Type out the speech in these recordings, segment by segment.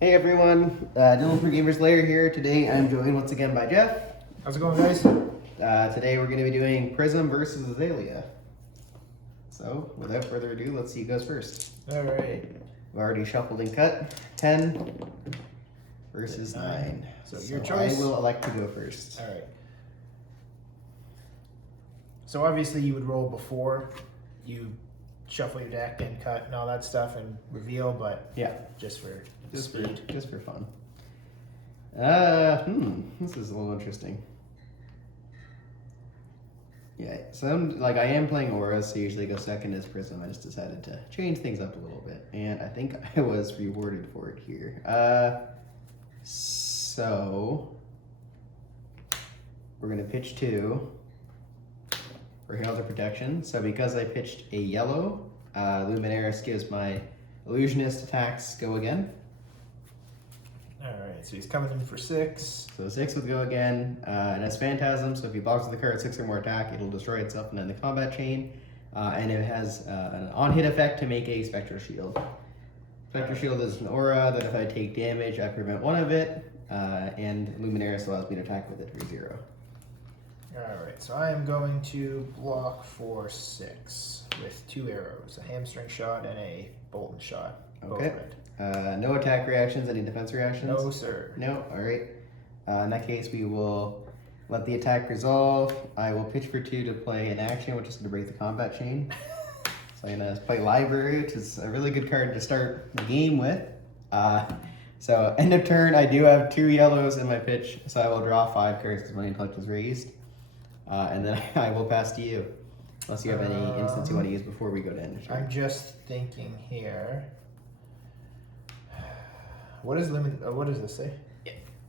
Hey everyone, Dylan from Gamers Lair here. Today I'm joined once again by Jeff. How's it going, guys? Today we're going to be doing Prism versus Azalea. So, without further ado, let's see who goes first. Alright. We've already shuffled and cut. 10 versus 9. So your choice. I will elect to go first. Alright. So obviously you would roll before you shuffle your deck and cut and all that stuff and reveal, but yeah, just for just speed. For fun. This is a little interesting. Yeah, so I am playing Aura, so usually go second as Prism. I just decided to change things up a little bit, and I think I was rewarded for it here. So we're gonna pitch 2 for Hail to Protection. So because I pitched a yellow, Luminaris gives my Illusionist attacks go again. Alright, so he's coming in for 6. So 6 would go again, and it's Phantasm, so if you box with the card 6 or more attack, it'll destroy itself and end the combat chain. And it has an on-hit effect to make a Spectral Shield. Spectral Shield is an aura that if I take damage, I prevent one of it, and Luminaris allows me to attack with it for 0. Alright, so I am going to block for 6 with 2 arrows, a hamstring shot and a Bolton shot. Both Okay. red. No attack reactions, any defense reactions? No, sir. No, alright. In that case, we will let the attack resolve. I will pitch for 2 to play an action, which is going to break the combat chain. So I'm going to play Library, which is a really good card to start the game with. So end of turn, I do have 2 yellows in my pitch, so I will draw 5 cards because my intellect is raised. And then I will pass to you. Unless you have any instance you want to use before we go to end of turn. I'm just thinking here. What does this say?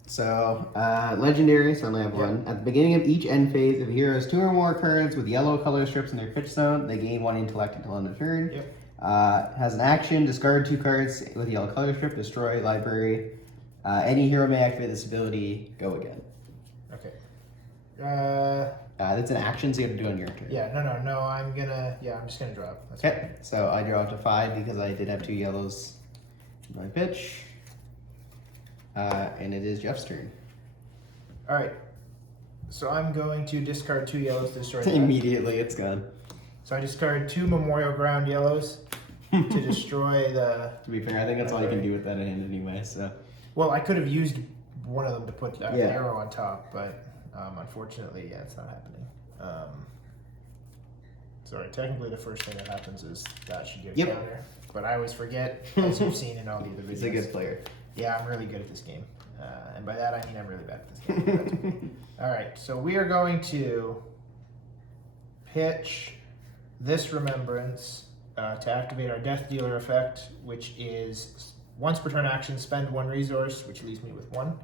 So, legendary, so I only have Yeah. 1. At the beginning of each end phase, if a hero has 2 or more cards with yellow color strips in their pitch zone, they gain 1 intellect until end of turn. Yep. Has an action, discard 2 cards with yellow color strip, destroy library. Any hero may activate this ability, go again. Okay. That's an action, so you have to do it on your turn. Yeah, no, I'm just gonna drop. That's Okay, fine. so I draw up to 5 because I did have 2 yellows in my pitch. And it is Jeff's turn. Alright. So I'm going to discard 2 yellows to destroy that. Immediately, it's gone. So I discard 2 Memorial Ground yellows to destroy the... To be fair, I think that's all you can do with that hand anyway, so. Well, I could have used one of them to put an Yeah. arrow on top, but unfortunately, yeah, it's not happening. Sorry, technically the first thing that happens is that should get a counter. But I always forget, as you've seen in all the other videos. He's a good player. Yeah, I'm really good at this game. And by that I mean I'm really bad at this game. Alright, so we are going to pitch this Remembrance to activate our Death Dealer effect, which is once per turn action, spend 1 resource, which leaves me with 1.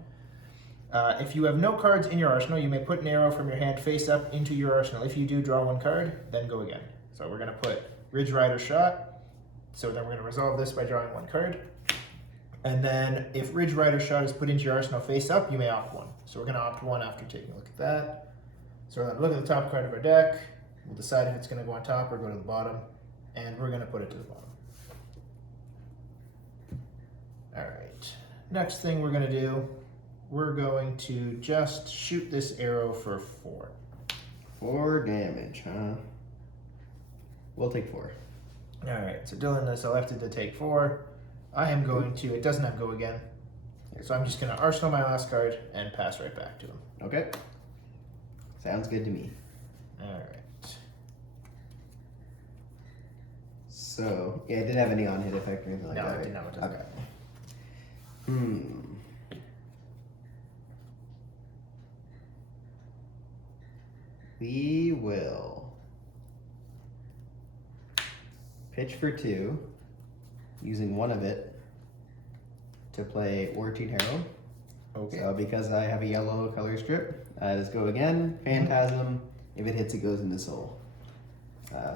If you have no cards in your arsenal, you may put an arrow from your hand face up into your arsenal. If you do, draw 1 card, then go again. So we're going to put Ridge Rider Shot. So then we're going to resolve this by drawing 1 card. And then if Ridge Rider Shot is put into your arsenal face up, you may opt 1. So we're going to opt 1 after taking a look at that. So we're going to look at the top card of our deck. We'll decide if it's going to go on top or go to the bottom. And we're going to put it to the bottom. Alright. Next thing we're going to do, we're going to just shoot this arrow for 4. 4 damage, huh? We'll take 4. Alright, so Dylan is elected to take 4. I am going to, it doesn't have go again. So I'm just going to arsenal my last card and pass right back to him. Okay. Sounds good to me. Alright. So, yeah, it didn't have any on-hit effect or anything like No, that, it right? did not. It doesn't. Okay. We will pitch for 2, using 1 of it to play Wartune Herald. Okay. So because I have a yellow color strip, just go again, Phantasm. If it hits, it goes into Soul.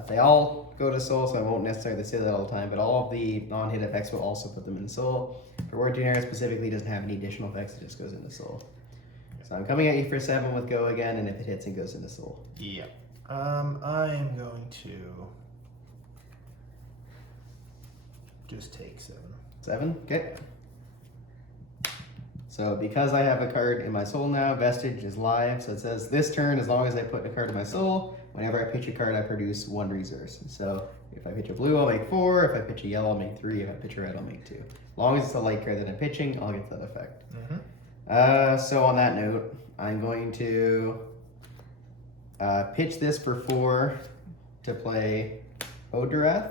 They all go to Soul, so I won't necessarily say that all the time, but all of the non-hit effects will also put them in Soul. For Wartune Herald specifically, it doesn't have any additional effects, it just goes into Soul. So I'm coming at you for 7 with go again, and if it hits, it goes into Soul. Yeah. I am going to just take 7. 7, okay. So because I have a card in my soul now, Vestige is live. So it says this turn, as long as I put a card in my soul, whenever I pitch a card, I produce 1 resource. So if I pitch a blue, I'll make 4. If I pitch a yellow, I'll make 3. If I pitch a red, I'll make 2. As long as it's a light card that I'm pitching, I'll get that effect. So on that note, I'm going to pitch this for 4 to play Odoreth.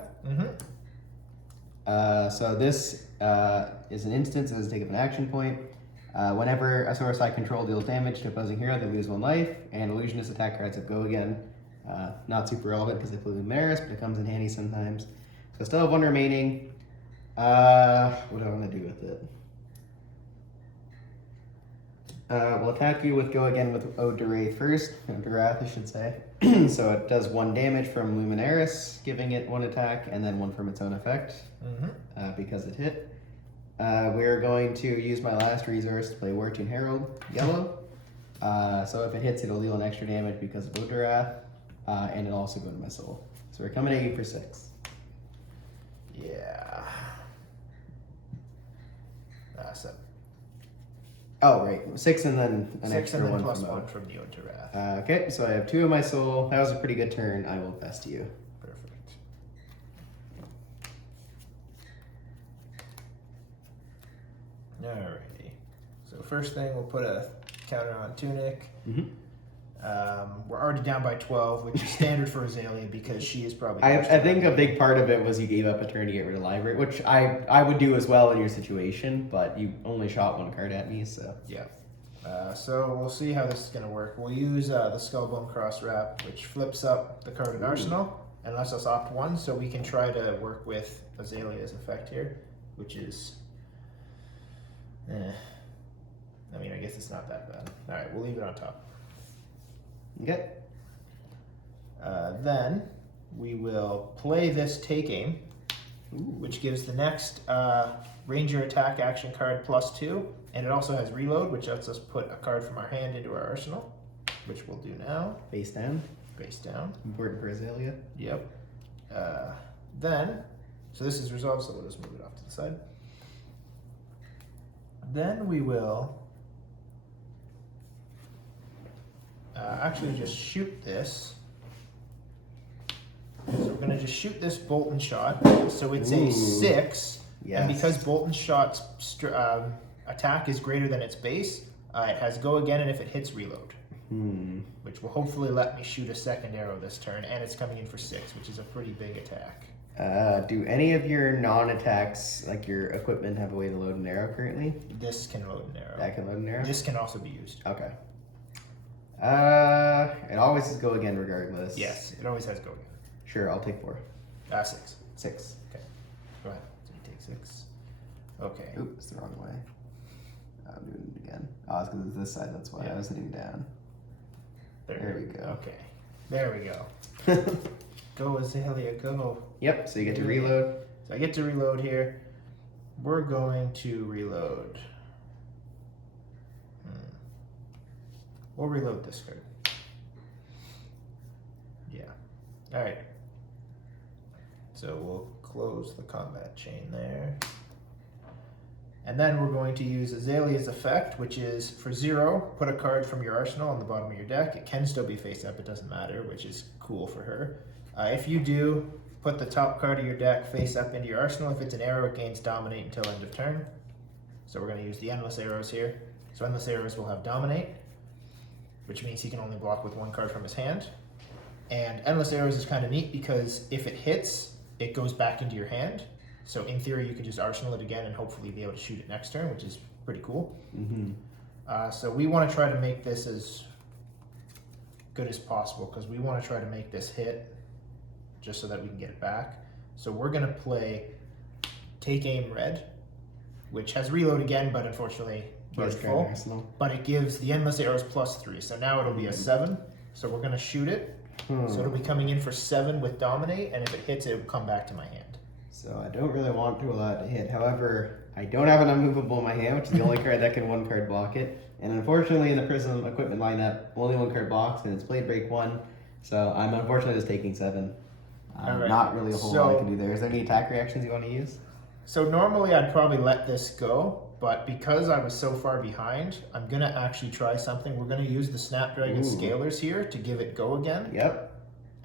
So this is an instance that doesn't take up an action point. Whenever a source I control deals damage to a opposing hero, they lose 1 life, and Illusionist attack cards have go again. Not super relevant because they play Luminaris, but it comes in handy sometimes. So I still have 1 remaining. What do I want to do with it? We'll attack you with go again with Odoreth first. Odoreth, I should say. So it does 1 damage from Luminaris, giving it 1 attack, and then 1 from its own effect, because it hit. We're going to use my last resource to play Wartune Herald, yellow. So if it hits, it'll deal an extra damage because of Odoreth, and it'll also go to my soul. So we're coming at you for 6. Yeah. 7. Oh, right. 6 and then an 6 extra and then 1 plus from 1 from the Odoreth. Okay, so I have 2 of my soul. That was a pretty good turn. I will best you. Perfect. Alrighty. So first thing, we'll put a counter on Tunic. We're already down by 12, which is standard for Azalea because she is probably... I think a big part of it was you gave up a turn to get rid of library, which I would do as well in your situation, but you only shot 1 card at me, so... Yeah. So we'll see how this is going to work. We'll use the Skullbone Cross Wrap, which flips up the card in Arsenal and lets us opt 1, so we can try to work with Azalea's effect here, which is... I mean, I guess it's not that bad. Alright, we'll leave it on top. Okay. Then we will play this Take Aim, which gives the next Ranger attack action card +2, and it also has Reload, which lets us put a card from our hand into our arsenal, which we'll do now. Face down. Face down. Important for Azalea. Yep. Then, so this is resolved, so we'll just move it off to the side. Then we will actually just shoot this. So we're going to just shoot this Bolton Shot. So it's a 6. Yes. And because Bolton Shot's attack is greater than its base, it has go again, and if it hits, reload. Which will hopefully let me shoot a second arrow this turn, and it's coming in for 6, which is a pretty big attack. Do any of your non-attacks, like your equipment, have a way to load an arrow currently? This can load an arrow. That can load an arrow? This can also be used. Okay. It always is go again regardless. Yes, it always has go again. Sure, I'll take 4. 6. 6. Okay. Go ahead. So you take 6. Okay. Oop, it's the wrong way. I'm doing it again. Oh, it's because it's this side, that's why I was hitting down. There we go. Okay. There we go. Go Azalea, go. Yep, so you get to reload. So I get to reload here. We're going to reload. We'll reload this card. Yeah. Alright. So we'll close the combat chain there. And then we're going to use Azalea's effect, which is for 0, put a card from your arsenal on the bottom of your deck. It can still be face up, it doesn't matter, which is cool for her. If you do, put the top card of your deck face up into your arsenal. If it's an arrow, it gains Dominate until end of turn. So we're going to use the Endless Arrows here. So Endless Arrows will have Dominate, which means he can only block with 1 card from his hand. And Endless Arrows is kind of neat because if it hits, it goes back into your hand. So in theory, you can just arsenal it again and hopefully be able to shoot it next turn, which is pretty cool. So we want to try to make this as good as possible because we want to try to make this hit just so that we can get it back. So we're going to play Take Aim Red, which has Reload again, but unfortunately it's full. But it gives the Endless Arrows +3, so now it'll be a 7. So we're going to shoot it. So it'll be coming in for 7 with Dominate, and if it hits, it will come back to my hand. So I don't really want to allow it to hit. However, I don't have an Unmovable in my hand, which is the only card that can 1 card block it. And unfortunately, in the Prism equipment lineup, only 1 card blocks, and it's Blade Break 1. So I'm unfortunately just taking 7. Right. Not really a whole lot I can do there. Is there any attack reactions you want to use? So normally I'd probably let this go, but because I was so far behind, I'm gonna actually try something. We're gonna use the Snapdragon Ooh. scalars here to give it go again. Yep.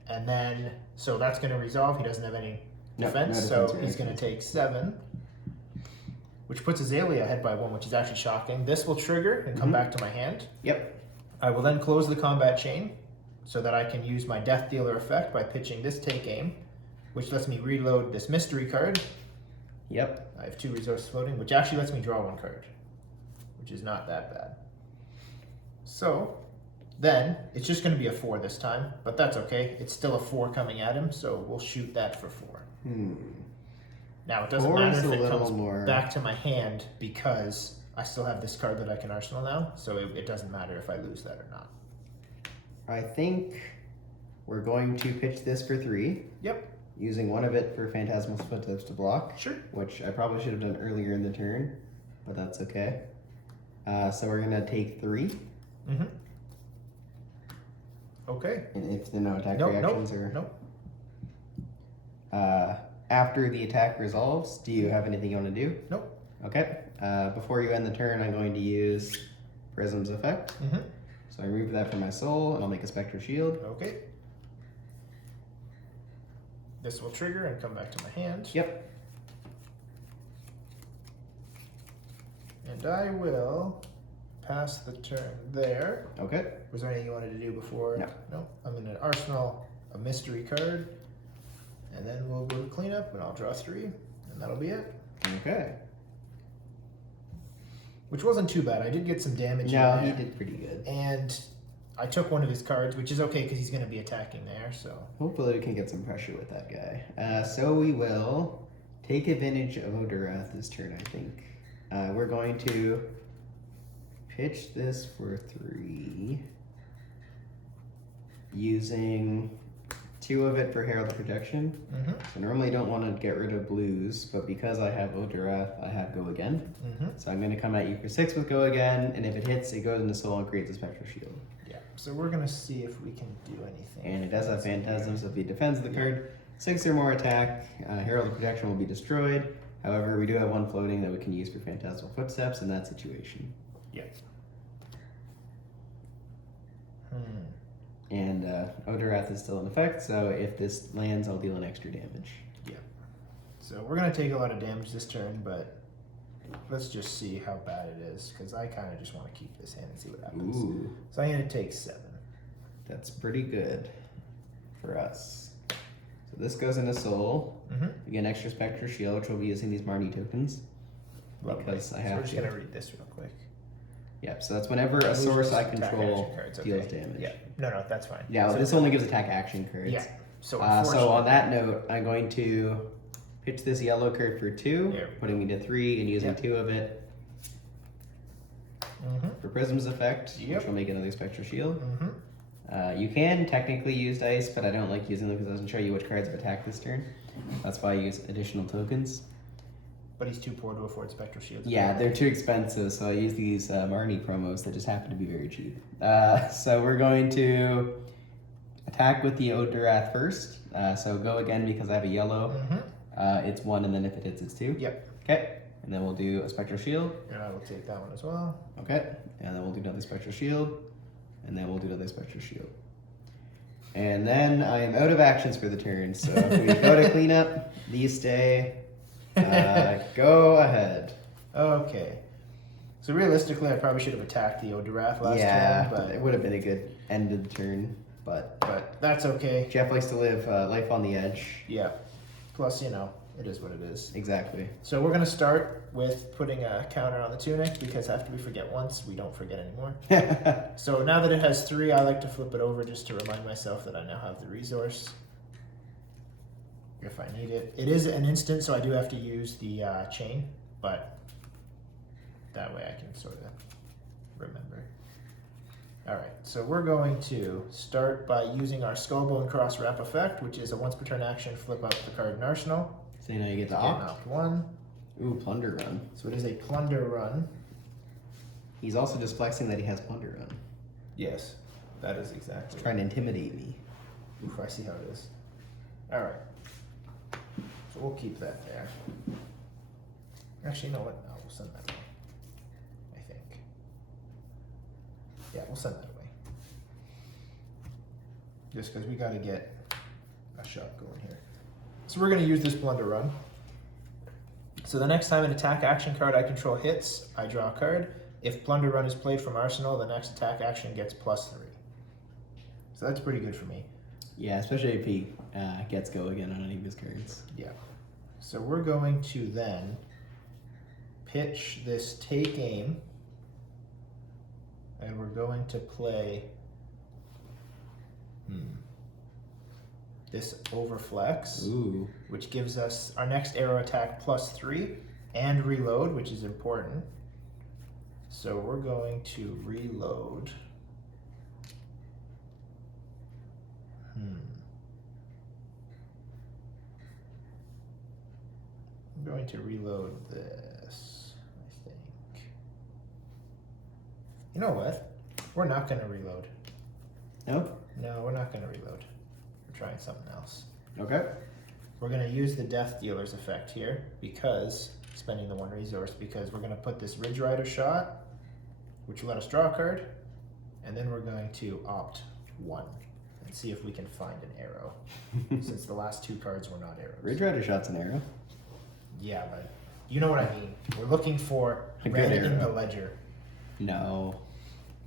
And then, so that's gonna resolve. He doesn't have any Nope, defense, no so defense he's gonna take 7, which puts Azalea ahead by 1, which is actually shocking. This will trigger and come back to my hand. Yep. I will then close the combat chain so that I can use my Death Dealer effect by pitching this Take Aim, which lets me reload this mystery card. Yep. I have 2 resources floating, which actually lets me draw 1 card, which is not that bad. So then it's just going to be a 4 this time, but that's okay. It's still a 4 coming at him, so we'll shoot that for 4. Now it doesn't 4 matter is if a it little comes more- back to my hand because I still have this card that I can arsenal now, so it doesn't matter if I lose that or not. I think we're going to pitch this for 3. Yep. Using one of it for Phantasmal Footsteps to block. Sure. Which I probably should have done earlier in the turn, but that's okay. So we're gonna take 3. Mm-hmm. Okay. And if there are no attack Nope, reactions nope. after the attack resolves, do you have anything you want to do? Nope. Okay. Before you end the turn, I'm going to use Prism's effect. Mm-hmm. So I remove that from my soul, and I'll make a Spectral Shield. Okay. This will trigger and come back to my hand. Yep. And I will pass the turn there. Okay. Was there anything you wanted to do before? No. No. I'm going to arsenal a mystery card. And then we'll go to cleanup and I'll draw 3. And that'll be it. Okay. Which wasn't too bad. I did get some damage No, in he there. did pretty good. And I took one of his cards, which is okay because he's going to be attacking there, so. Hopefully we can get some pressure with that guy. So we will take advantage of Odorath this turn, I think. We're going to pitch this for 3. Using 2 of it for Herald of Protection. Mm-hmm. So normally I don't want to get rid of blues, but because I have Odorath, I have Go Again. Mm-hmm. So I'm going to come at you for 6 with Go Again, and if it hits, it goes into Soul and creates a Spectral Shield. Yeah, so we're going to see if we can do anything. And it does have Phantasm, so if he defends the card, 6 or more attack, Herald of Protection will be destroyed. However, we do have 1 floating that we can use for Phantasmal Footsteps in that situation. Yeah. And Odorath is still in effect, so if this lands, I'll deal an extra damage. Yeah. So we're going to take a lot of damage this turn, but let's just see how bad it is, because I kind of just want to keep this hand and see what happens. Ooh, So I'm going to take 7. that's pretty good for us. So this goes into Soul. Mm-hmm. We get an extra Spectral Shield, which we'll be using these Marnie tokens. Because I So have we're just to. going to read this real quick. Yep, so that's whenever a source I control Cards, deals damage. Yeah. No, that's fine. Yeah, well, So- this only gives attack action cards. Yeah. So, So on unfortunately- that note, I'm going to pitch this yellow card for 2, Yeah. putting me to 3 and using Yep. 2 of it Mm-hmm. for Prism's effect, Yep. which will make another Spectral Shield. Mm-hmm. You can technically use dice, but I don't like using them because it doesn't show you which cards have attacked this turn. That's why I use additional tokens. But he's too poor to afford Spectral Shields. Yeah, they're too expensive, so I use these Marnie promos that just happen to be very cheap. So we're going to attack with the Odorath first. So go again because I have a yellow. Mm-hmm. It's 1, and then if it hits, it's 2. Yep. Okay, and then we'll do a Spectral Shield. And I will take that one as well. Okay, and then we'll do another Spectral Shield, and then we'll do another Spectral Shield. And then I am out of actions for the turn, so we go to cleanup. These stay. Go ahead. Okay. So realistically, I probably should have attacked the Odorath last turn, it would have been a good end of the turn, but but that's okay. Jeff likes to live life on the edge. Yeah. Plus, you know, it is what it is. Exactly. So we're gonna start with putting a counter on the tunic because after we forget once, we don't forget anymore. So now that it has 3, I like to flip it over just to remind myself that I now have the resource. If I need it. It is an instant, so I do have to use the chain, but that way I can sort of remember. Alright, so we're going to start by using our Skullbone Cross Ramp effect, which is a once per turn action, flip up the card in Arsenal. So now you get to Get opt. knocked 1. Ooh, Plunder Run. So it is a plunder run. He's also just flexing that he has Plunder Run. Yes, that is exactly. Trying to intimidate me. Oof, I see how it is. Alright. So we'll keep that there. Actually, you know what? No, we'll send that away. I think. Yeah, we'll send that away. Just because we got to get a shot going here. So we're going to use this Blunder Run. So the next time an attack action card I control hits, I draw a card. If Plunder Run is played from Arsenal, the next attack action gets +3. So that's pretty good for me. Yeah, especially if he gets go again on any of his cards. Yeah. So we're going to then pitch this take aim, and we're going to play this overflex, Ooh. which gives us our next arrow attack +3 and reload, which is important. So we're going to reload. I'm going to reload this, I think. You know what? We're not going to reload. No? No, we're not going to reload. We're trying something else. Okay. We're going to use the Death Dealer's effect here because, spending the 1 resource, because we're going to put this Ridge Rider shot, which will let us draw a card, and then we're going to opt 1 and see if we can find an arrow, since the last 2 cards were not arrows. Ridge Rider shot's an arrow. Yeah, but you know what I mean. We're looking for A red good in arrow. the ledger. No.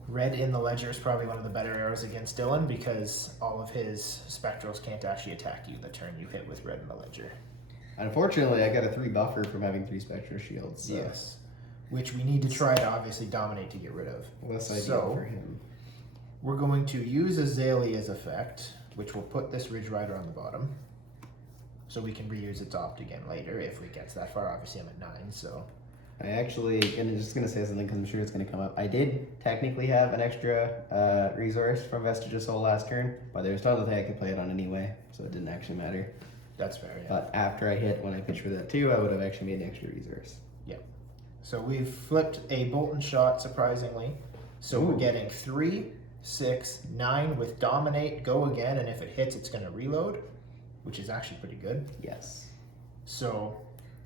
Red in the ledger is probably one of the better arrows against Dylan because all of his spectrals can't actually attack you the turn you hit with red in the ledger. Unfortunately, I got a 3 buffer from having 3 Spectral Shields. So Yes. Which we need to try to obviously dominate to get rid of. less ideal So, for him. we're going to use Azalea's effect, which will put this Ridge Rider on the bottom. So we can reuse its opt again later if it gets that far. Obviously I'm at 9, so. I actually, and I'm just going to say something because I'm sure it's going to come up. I did technically have an extra resource from Vestige of Soul last turn, but there was no other thing I could play it on anyway, so it didn't actually matter. That's fair, yeah. But after I hit, when I pitched for that too, I would have actually made an extra resource. So we've flipped a Bolton shot, surprisingly. So we're Ooh. getting 3, 6, 9 with Dominate, go again, and if it hits, it's going to reload, which is actually pretty good. Yes. So,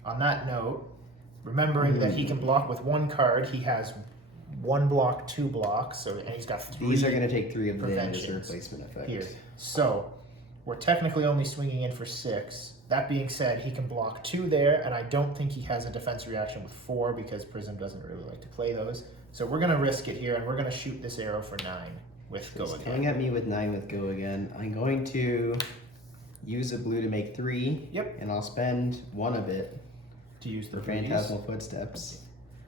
on that note, remembering that he can block with 1 card, he has 1 block, 2 blocks, so and he's got 3. These are going to take 3 of the damage as a preventions replacement effect. here. So, we're technically only swinging in for 6. That being said, he can block 2 there, and I don't think he has a defense reaction with 4 because Prism doesn't really like to play those. So we're going to risk it here, and we're going to shoot this arrow for 9 with go He's again. coming at me with 9 with go again. I'm going to use a blue to make 3. Yep. And I'll spend 1 of it To use the for Phantasmal Footsteps.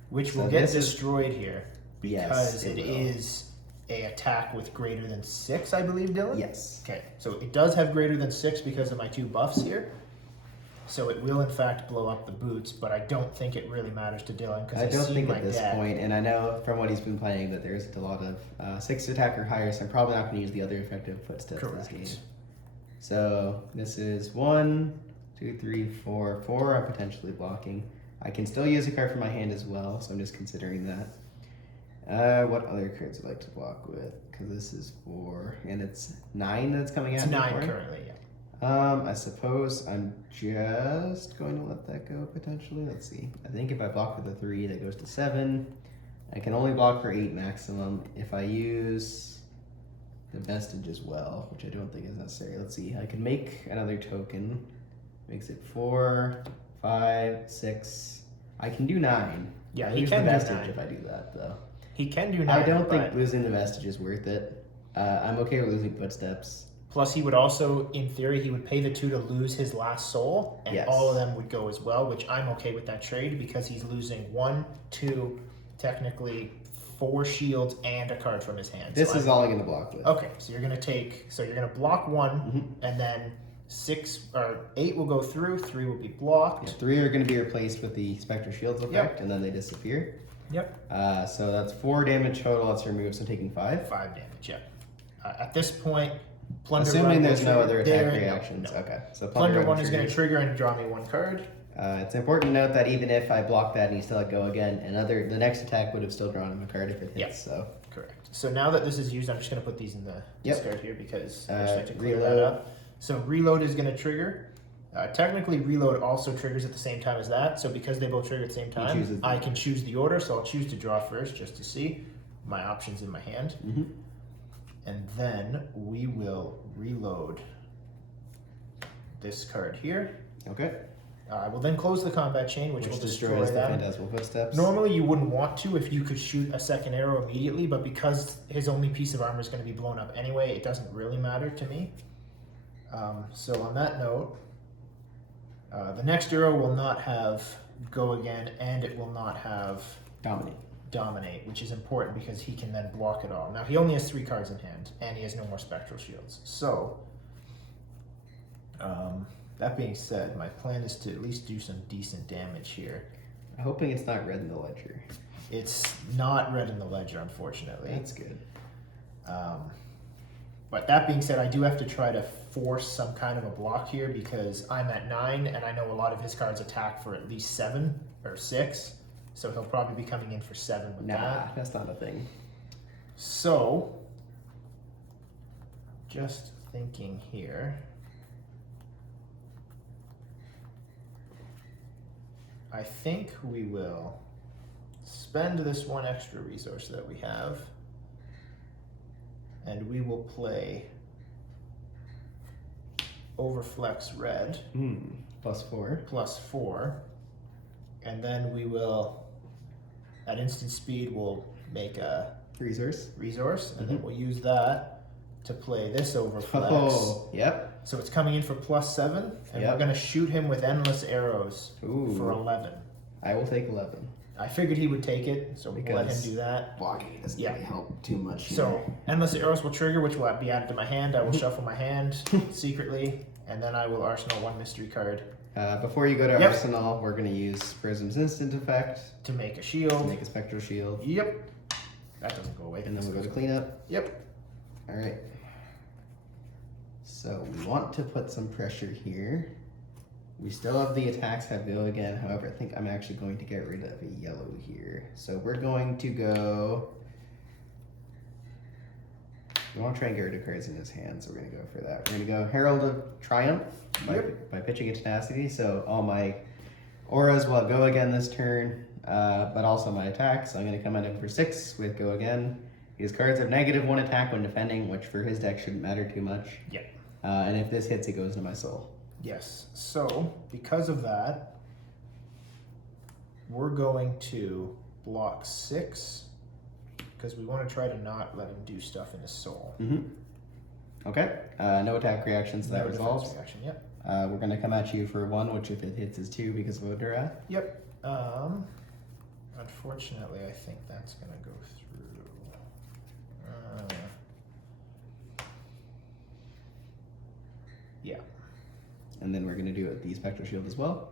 which So will get this is- destroyed here Yes, because it it will. is a attack with greater than 6, I believe, Dylan? Yes. Okay, so it does have greater than 6 because of my 2 buffs here. So it will in fact blow up the boots, but I don't think it really matters to Dylan because I don't think my at this deck. point, and I know from what he's been playing that there's a lot of 6 attack or higher, so I'm probably not going to use the other effective footsteps Correct. this game. So this is 1, 2, 3, 4, 4. I'm potentially blocking. I can still use a card from my hand as well, so I'm just considering that. What other cards would I like to block with? Because this is 4, and it's 9 that's coming It's at me 9 for it. currently, yeah. I suppose I'm just going to let that go potentially. Let's see. I think if I block with a 3, that goes to 7. I can only block for 8 maximum. If I use the Vestige as well, which I don't think is necessary. Let's see. I can make another token. Makes it 4, 5, 6. I can do 9. Yeah, I'll he use can the do Vestige 9. if I do that though. He can do 9. I don't think but losing the Vestige is worth it. I'm okay with losing Footsteps. plus he would also, in theory, he would pay the 2 to lose his last soul, and Yes. all of them would go as well, which I'm okay with that trade because he's losing 1, 2, technically 4 shields and a card from his hand. This So is all I'm going to block with. Okay, so you're gonna block 1, Mhm. and then 6 or 8 will go through, 3 will be blocked. Yeah, 3 are going to be replaced with the Spectre Shields effect, and then they disappear. Yep. So that's 4 damage total. That's removed, so taking 5. 5 damage, yeah. At this point, Plunder Assuming Run will there's no trigger- other there- attack no, reactions. no. Okay, so Plunder Run 1 is going to triggers. trigger and draw me 1 card. It's important to note that even if I block that and you still let go again, the next attack would have still drawn him a card if it hits. Yep. So Correct. So now that this is used, I'm just going to put these in the Yep. discard here because I just like to clear reload. that up. So reload is going to trigger. Technically, reload also triggers at the same time as that. So because they both trigger at the same time, I can choose the order. So I'll choose to draw first just to see my options in my hand. Mm-hmm. And then we will reload this card here. Okay. I will then close the combat chain, which will destroy destroys the them. phantasmal footsteps. Normally, you wouldn't want to if you could shoot a second arrow immediately, but because his only piece of armor is going to be blown up anyway, it doesn't really matter to me. So on that note, the next arrow will not have go again, and it will not have dominate, which is important because he can then block it all. Now, he only has 3 cards in hand, and he has no more spectral shields. So, that being said, my plan is to at least do some decent damage here. I'm hoping it's not red in the ledger. It's not red in the ledger, unfortunately. That's good. But that being said, I do have to try to force some kind of a block here because I'm at 9, and I know a lot of his cards attack for at least 7 or 6. So he'll probably be coming in for 7 with that. That's not a thing. So, just thinking here. I think we will spend this 1 extra resource that we have, and we will play Overflex Red. +4. +4. And then we will, at instant speed, we'll make a resource, and then we'll use that to play this Overflex. Oh, yep. So it's coming in for +7, and we're going to shoot him with endless arrows for 11. I will take 11. I figured he would take it, so we'll let him do that. Blocking doesn't really help too much here. So endless arrows will trigger, which will be added to my hand. I will shuffle my hand secretly, and then I will arsenal 1 mystery card. Before you go to Arsenal, we're going to use Prism's instant effect to make a shield. To make a spectral shield. Yep. That doesn't go away. And then we'll go to cleanup. Yep. Alright. So we want to put some pressure here. We still have the attacks have go again. However, I think I'm actually going to get rid of a yellow here. So we're going to go... We want to try and get rid of cards in his hand, so we're going to go for that. We're going to go Herald of Triumph by pitching a Tenacity. So all my auras will go again this turn, but also my attacks. So I'm going to come in for 6 with go again. His cards have -1 attack when defending, which for his deck shouldn't matter too much. Yeah. And if this hits, it goes to my soul. Yes. So because of that, we're going to block 6. Because we want to try to not let him do stuff in his soul. Okay. No attack reactions, so that resolves. Reaction, yep. We're going to come at you for 1, which if it hits is 2 because of Odura. Yep. Unfortunately, I think that's going to go through. Yeah. And then we're going to do it with the Spectral Shield as well.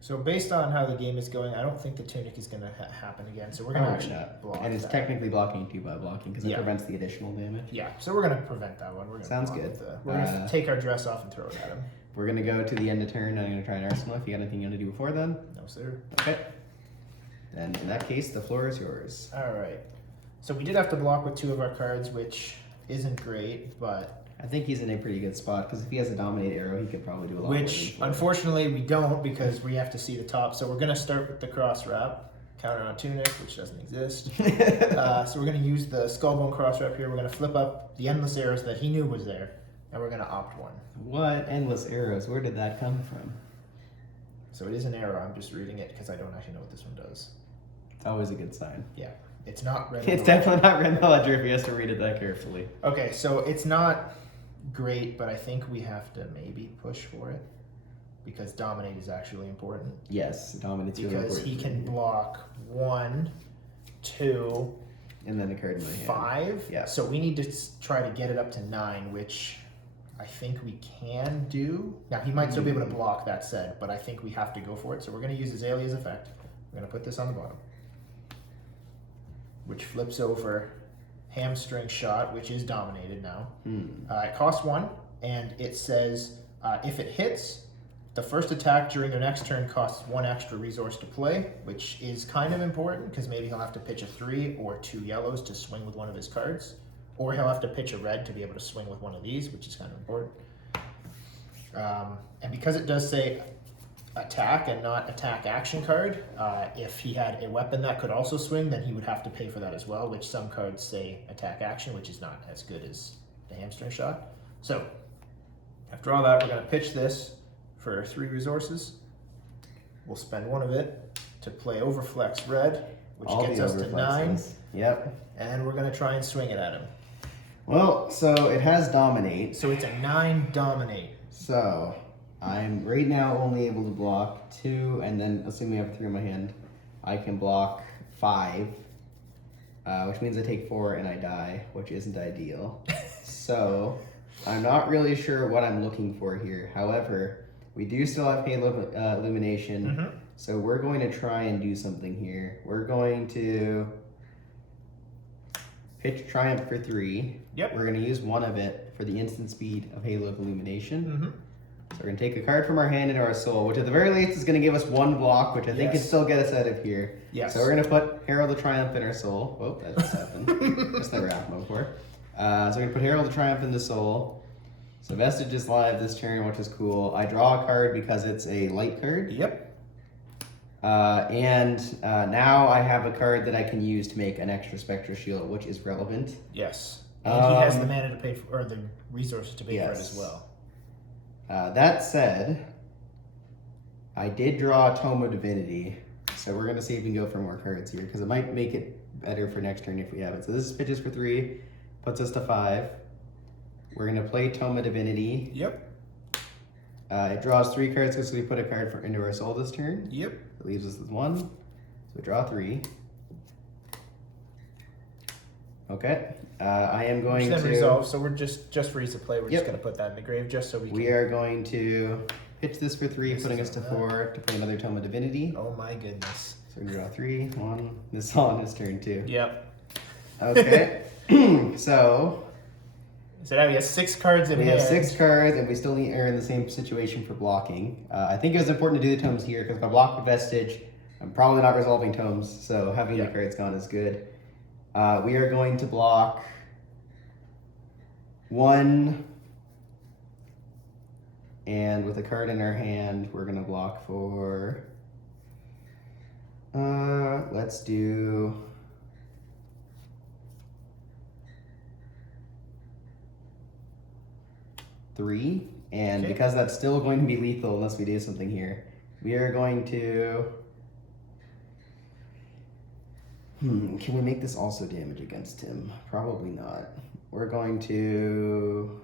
So based on how the game is going, I don't think the Tunic is going to happen again. So we're going to actually block And it's that. technically blocking 2 by blocking because it prevents the additional damage. Yeah, so we're going to prevent that one. We're gonna Sounds good. We're going to take our dress off and throw it at him. We're going to go to the end of turn and I'm going to try an Arsenal. If you got anything you want to do before then? No, sir. Okay. Then in that case, the floor is yours. All right. So we did have to block with 2 of our cards, which isn't great, but... I think he's in a pretty good spot because if he has a Dominate arrow, he could probably do a lot more. Which, unfortunately, we don't because we have to see the top. So we're going to start with the Cross Wrap, counter on Tunic, which doesn't exist. So we're going to use the Skullbone Cross Wrap here. We're going to flip up the Endless Arrows that he knew was there, and we're going to opt 1. What? Endless Arrows? Where did that come from? So it is an arrow. I'm just reading it because I don't actually know what this one does. It's always a good sign. Yeah. It's not red. It's definitely not red in the ledger if he has to read it that carefully. Okay, so it's not great, but I think we have to maybe push for it because Dominate is actually important. Yes, Dominate's really important. Because he can block 1, 2, and then a card in my hand. 5. Yeah. So we need to try to get it up to 9, which I think we can do. Now he might still be able to block, that said, but I think we have to go for it. So we're going to use Azalea's effect. We're going to put this on the bottom, which flips over Hamstring Shot, which is dominated now. It costs 1, and it says if it hits, the first attack during their next turn costs 1 extra resource to play, which is kind of important because maybe he'll have to pitch a 3 or 2 yellows to swing with one of his cards, or he'll have to pitch a red to be able to swing with one of these, which is kind of important. And because it does say attack and not attack action card, if he had a weapon that could also swing, then he would have to pay for that as well, which some cards say attack action, which is not as good as the hamstring shot. So after all that, we're going to pitch this for 3 resources. We'll spend 1 of it to play Overflex Red, which All gets the us to 9. overflexes. Yep. And we're going to try and swing it at him. Well, so it has Dominate. So it's a 9 Dominate. So I'm right now only able to block 2, and then assuming I have 3 in my hand, I can block 5, which means I take 4 and I die, which isn't ideal. So I'm not really sure what I'm looking for here. However, we do still have Halo Illumination, so we're going to try and do something here. We're going to pitch Triumph for 3. Yep. We're going to use 1 of it for the instant speed of Halo of Illumination. So we're going to take a card from our hand into our soul, which at the very least is going to give us 1 block, which I think can still get us out of here. Yes. So we're going to put Herald of Triumph in our soul. Whoa, that just happened. That's never happened before. So we're going to put Herald of Triumph in the soul. So Vestige is live this turn, which is cool. I draw a card because it's a light card. Yep. Now I have a card that I can use to make an extra Spectral Shield, which is relevant. Yes. And he has the mana to pay for, or the resources to pay for it as well. That said, I did draw a Tome of Divinity, so we're going to see if we can go for more cards here, because it might make it better for next turn if we have it. So this is pitches for 3, puts us to 5. We're going to play Tome of Divinity. Yep. It draws 3 cards because we put a card into our soul this turn. Yep. It leaves us with 1, so we draw 3. Okay. I am going Then to resolve. So we're just for ease of play. We're just going to put that in the grave just so we can. We are going to pitch this for 3, putting us to 4 to play another Tome of Divinity. Oh my goodness. So we're gonna draw 3, 1. This is all on his turn too. Yep. Okay. So now we have 6 cards in we hand. have 6 cards, and we still are in the same situation for blocking. I think it was important to do the tomes here because if I block with Vestige, I'm probably not resolving tomes. So having the cards gone is good. We are going to block 1, and with a card in our hand, we're gonna block for. Let's do. Three, and because that's still going to be lethal unless we do something here, we are going to. Can we make this also damage against him? Probably not. We're going to.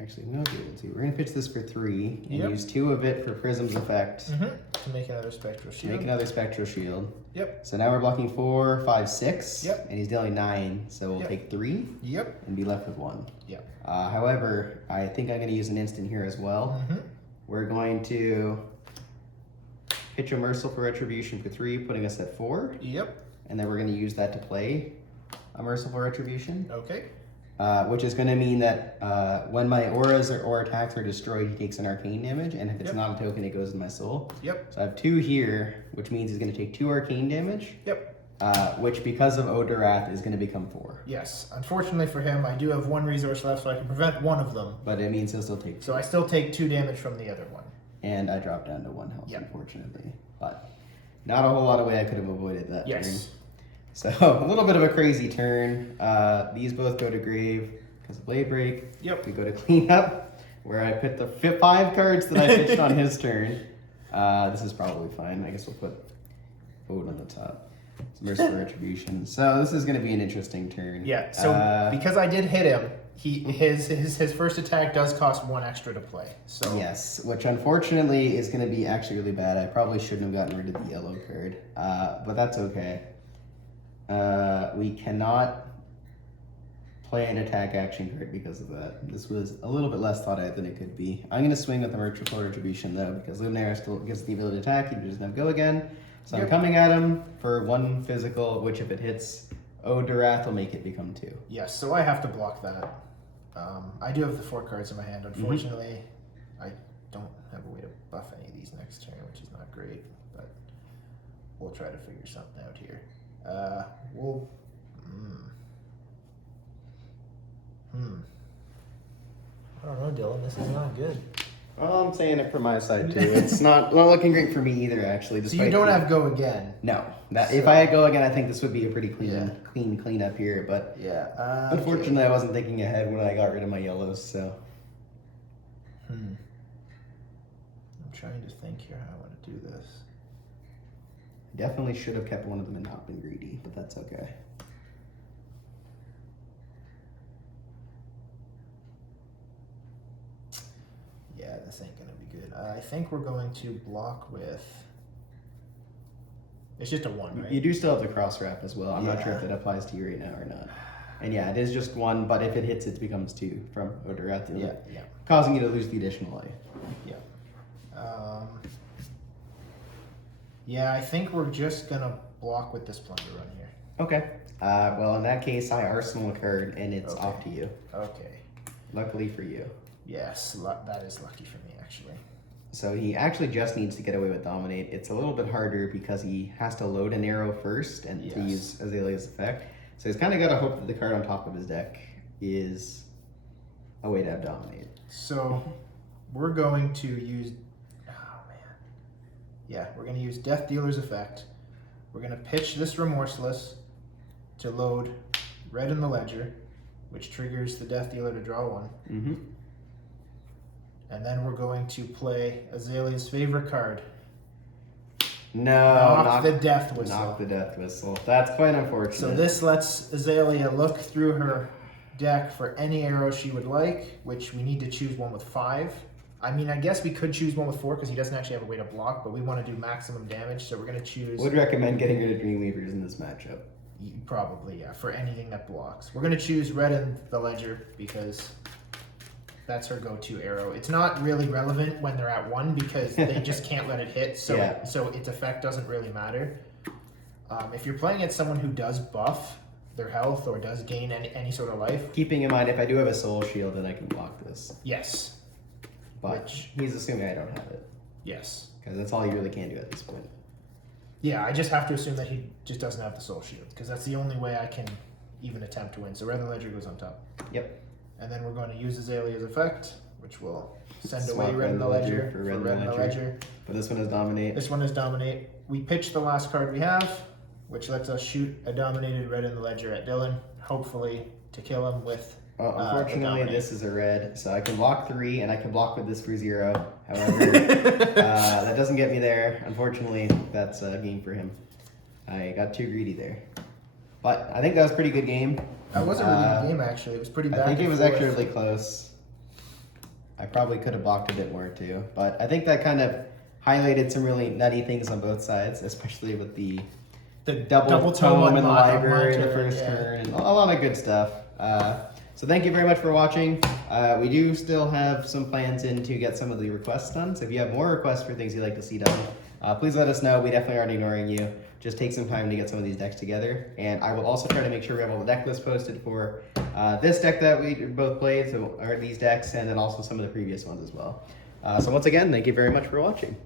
Actually, we won't be able to. We're going to pitch this for 3 and use 2 of it for Prism's effect. To make another Spectral Shield. Make another Spectral Shield. Yep. So now we're blocking 4, 5, 6. Yep. And he's dealing 9, so we'll take 3. Yep. And be left with 1. Yep. However, I think I'm going to use an instant here as well. We're going to pitch a Merciful Retribution for 3, putting us at 4. Yep. And then we're going to use that to play a Merciful Retribution. Okay. Which is going to mean that when my auras or attacks are destroyed, he takes an arcane damage, and if it's not a token, it goes in my soul. Yep. So I have 2 here, which means he's going to take 2 arcane damage. Yep. Which, because of Odorath, is going to become 4. Yes. Unfortunately for him, I do have 1 resource left, so I can prevent 1 of them. But it means he'll still take 2. So I still take 2 damage from the other one. And I drop down to 1 health, unfortunately. But not a whole lot of way I could have avoided that turn. So a little bit of a crazy turn. These both go to grave because of Blade Break. Yep. We go to clean up, where I put the 5 cards that I pitched on his turn. This is probably fine. I guess we'll put Ode on the top. It's Merciful Retribution. So this is going to be an interesting turn. Yeah. So because I did hit him, his first attack does cost 1 extra to play. So yes, which unfortunately is going to be actually really bad. I probably shouldn't have gotten rid of the yellow card, but that's okay. We cannot play an attack action card because of that. This was a little bit less thought out than it could be. I'm going to swing with the Merciful Retribution though, because Luminaire still gives the ability to attack. He doesn't have go again. So I'm coming at him for 1 physical, which if it hits Odorath will make it become 2. Yes, so I have to block that. I do have the 4 cards in my hand. Unfortunately, I don't have a way to buff any of these next turn, which is not great, but we'll try to figure something out here. don't know, Dylan. This is not good. Well, I'm saying it from my side too. It's not looking great for me either, actually. So you don't have go again. No. If I had go again, I think this would be a pretty Yeah. clean up here. But Yeah. unfortunately, I wasn't thinking ahead when I got rid of my yellows. So. I'm trying to think here how I want to do this. Definitely should have kept one of them and not been greedy, but that's okay. Yeah, this ain't gonna be good. I think we're going to block with. It's just a 1, right? You do still have the cross wrap as well. I'm not sure if Yeah. that applies to you right now or not. And yeah, it is just 1, but if it hits, it becomes 2 from Odorath, Yeah. causing you to lose the additional life. Yeah. Yeah, I think we're just gonna block with this plunder run here. Okay. Well, in that case, I arsenal a card, and it's Okay. off to you. Okay. Luckily for you. Yes, that is lucky for me, actually. So he actually just needs to get away with Dominate. It's a little bit harder because he has to load an arrow first and to Yes. use Azalea's effect. So he's kind of got to hope that the card on top of his deck is a way to have Dominate. So we're going to use. Oh man. Yeah, we're going to use Death Dealer's effect. We're going to pitch this Remorseless to load red in the ledger, which triggers the Death Dealer to draw 1. Mm-hmm. And then we're going to play Azalea's favorite card. No, Knock the Death Whistle. Knock the Death Whistle. That's quite unfortunate. So this lets Azalea look through her deck for any arrow she would like, which we need to choose one with 5. I mean, I guess we could choose one with 4 because he doesn't actually have a way to block, but we want to do maximum damage, so we're going to choose... Would recommend getting rid of Dreamweavers in this matchup. Probably, yeah, for anything that blocks. We're going to choose red in the ledger because that's her go-to arrow. It's not really relevant when they're at 1 because they just can't let it hit, so Yeah. so its effect doesn't really matter. If you're playing at someone who does buff their health or does gain any sort of life, Keeping in mind, if I do have a Soul Shield, then I can block this. yes, But he's assuming I don't have it. yes. Because that's all you really can do at this point. Yeah, I just have to assume that he just doesn't have the soul shield because that's the only way I can even attempt to win. So red in the ledger goes on top. Yep. And then we're going to use Azalea's effect, which will send Swap away red in the ledger for red in the ledger. But this one is Dominate. This one is Dominate. We pitch the last card we have, which lets us shoot a dominated red in the ledger at Dylan, hopefully to kill him with. Unfortunately, this is a red, so I can block 3, and I can block with this for 0. However, that doesn't get me there. Unfortunately, that's a game for him. I got too greedy there. But I think that was a pretty good game. That was a really good game, actually. It was pretty bad. I think it was actually really close. I probably could have blocked a bit more, too. But I think that kind of highlighted some really nutty things on both sides, especially with the double tome in the library in the first turn, and a lot of good stuff. So thank you very much for watching. We do still have some plans in to get some of the requests done. So if you have more requests for things you'd like to see done, please let us know. We definitely aren't ignoring you. Just take some time to get some of these decks together. And I will also try to make sure we have all the deck lists posted for this deck that we both played, or these decks, and then also some of the previous ones as well. So once again, thank you very much for watching.